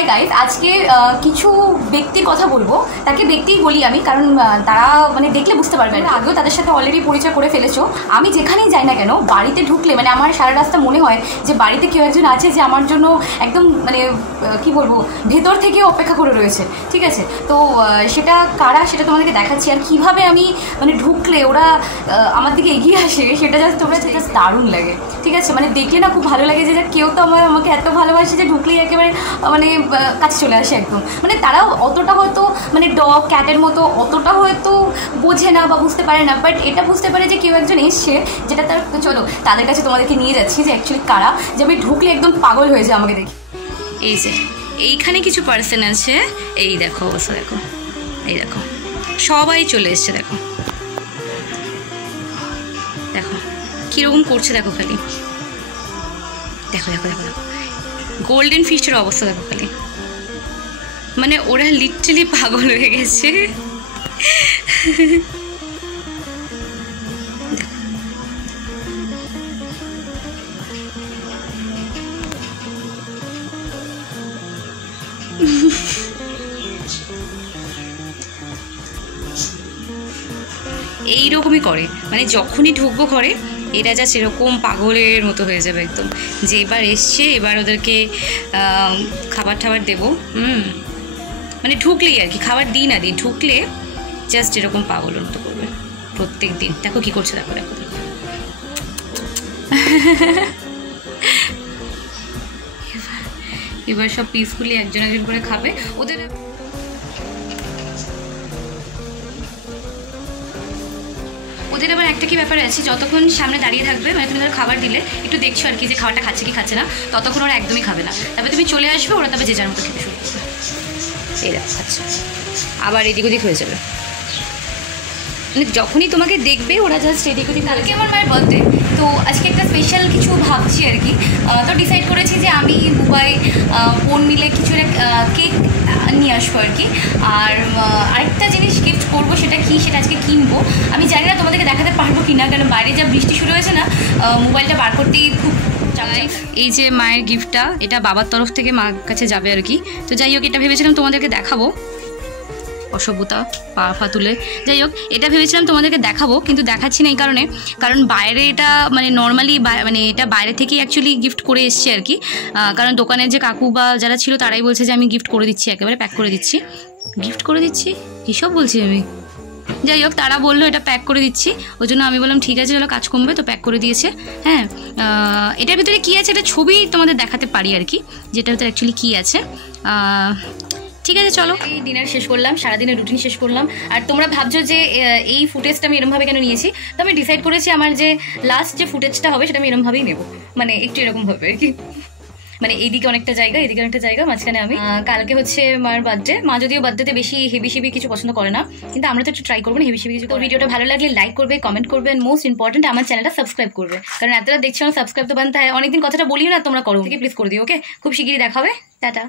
Hi guys, আজকে কিছু ব্যক্তির কথা বলবো। তাকে ব্যক্তিই বলি আমি, কারণ তারা মানে দেখলে বুঝতে পারবে। আগেও তাদের সাথে অলরেডি পরিচয় করে ফেলেছো। আমি যেখানেই যাই না কেন, বাড়িতে ঢুকলে মানে আমার সারা রাস্তা মনে হয় যে বাড়িতে কেউ একজন আছে যে আমার জন্য একদম মানে কি বলবো, ভেতর থেকে অপেক্ষা করে রয়েছে। ঠিক আছে, তো সেটা কারা সেটা তোমাদেরকে দেখাচ্ছি। আর কীভাবে আমি মানে ঢুকলে ওরা আমার দিকে এগিয়ে আসে সেটা জাস্ট তোমরা সেটা দারুণ লাগে। ঠিক আছে, মানে দেখলে না খুব ভালো লাগে যে কেউ তো আমাকে এত ভালোবাসে যে ঢুকলেই একেবারে মানে কাছে চলে আসে একদম। মানে তারাও অতটা হয়তো মানে ডগ ক্যাটের মতো অতটা হয়তো বোঝে না বা বুঝতে পারে না, বাট এটা বুঝতে পারে যে কেউ একজন এসছে, যেটা তার। চলো তাদের কাছে তোমাদেরকে নিয়ে যাচ্ছি যে অ্যাকচুয়ালি কারা, যে আমি ঢুকলে একদম পাগল হয়ে যায় আমাকে দেখি। এই যে এইখানে কিছু পার্সন আছে, এই দেখো অবস্থা দেখো, এই দেখো সবাই চলে এসছে। দেখো দেখো কীরকম করছে, দেখো খালি দেখো দেখো দেখো দেখো গোল্ডেন ফিশের অবস্থা দেখো খালি, মানে ওরা লিটারালি পাগল হয়ে গেছে। এইরকমই করে, মানে যখনই ঢুকবো ঘরে এরা যা সেরকম পাগলের মতো হয়ে যাবে একদম, যে এবার এসছে এবার ওদেরকে খাবার টাবার দেবো। মানে ঢুকলেই আর কি, খাবার দিই না দিই, ঢুকলে জাস্ট এরকম পাগলের মতো করবে প্রত্যেক দিন। দেখো কী করছে, দেখো দেখো দেখো। এবার সব পিসফুলি একজন একজন করে খাবে। ওদের আবার একটা কি ব্যাপার আছে, যতক্ষণ সামনে দাঁড়িয়ে থাকবে, মানে তুমি ধরো খাবার দিলে একটু দেখছো আর কি যে খাবারটা খাচ্ছে কি খাচ্ছে না, ততক্ষণ ওরা একদমই খাবে না। তারপরে তুমি চলে আসবে, ওরা তবে যে যার মতো খেতে শুরু করবে। এই দেখো আচ্ছা, আবার এদিক ওদিক হয়ে যাবে, মানে যখনই তোমাকে দেখবে ওরা জাস্ট এদিক ওদিক। কালকে আমার মায়ের বার্থডে, তো আজকে একটা স্পেশাল কিছু ভাবছি আর কি। তো ডিসাইড করেছি যে আমি বুবাই বোন মিলে কিছু কেক নিয়ে আসবো আর কি। আর আরেকটা জিনিস গিফট করবো, সেটা কি সেটা আজকে কিনবো। আমি জানি না তোমাদেরকে দেখাতে পারবো কি না, কারণ বাইরে যা বৃষ্টি শুরু হয়েছে না, মোবাইলটা বার করতেই খুব চালাই। এই যে মায়ের গিফটটা, এটা বাবার তরফ থেকে মার কাছে যাবে আর কি। তো যাই হোক, এটা ভেবেছিলাম তোমাদেরকে দেখাবো, অসভ্যতা পা ফা তুলে। যাই হোক, এটা ভেবেছিলাম তোমাদেরকে দেখাবো, কিন্তু দেখাচ্ছি না এই কারণে, কারণ বাইরে এটা মানে নর্মালি মানে এটা বাইরে থেকেই অ্যাকচুয়ালি গিফট করে এসছে আর কি। কারণ দোকানের যে কাকু বা যারা ছিল তারাই বলছে যে আমি গিফট করে দিচ্ছি, একেবারে প্যাক করে দিচ্ছি। গিফট করে দিচ্ছি কী সব বলছি আমি। যাই হোক, তারা বললো এটা প্যাক করে দিচ্ছি, ওই জন্য আমি বললাম ঠিক আছে চলো কাজ কমবে, তো প্যাক করে দিয়েছে। হ্যাঁ, এটার ভিতরে কী আছে এটা ছবি তোমাদের দেখাতে পারি আর কি, যেটার ভিতরে অ্যাকচুয়ালি কী আছে। ঠিক আছে চলো, এই ডিনার শেষ করলাম, সারাদিনের রুটিন শেষ করলাম। আর তোমরা ভাবছো যে এই ফুটেজটা আমি এরমভাবে কেন নিয়েছি, তো আমি ডিসাইড করেছি আমার যে লাস্ট যে ফুটেজটা হবে সেটা আমি এরমভাবেই নেবো, মানে একটু এরকমভাবে আর কি। মানে এইদিকে অনেকটা জায়গা, এদিকে অনেকটা জায়গা, মাঝখানে আমি। কালকে হচ্ছে মার বার্থডে। মা যদিও বার্থডেতে বেশি হেভি কিছু পছন্দ করে না, কিন্তু আমরা তো একটু ট্রাই করবো না হেভি কিছু। তো ভিডিওটা ভালো লাগলে লাইক করবে, কমেন্ট করবে, অ্যান্ড মোস্ট ইম্পর্টেন্ট আমার চ্যানেলটা সাবস্ক্রাইব করবে, কারণ এতটা দেখছো না সাবস্ক্রাইব তো বানতে হয়। অনেকদিন কথাটা বলিও না, তোমরা করো, প্লিজ করে দিও। ওকে, খুব শিগগিরই দেখা হবে, টাটা।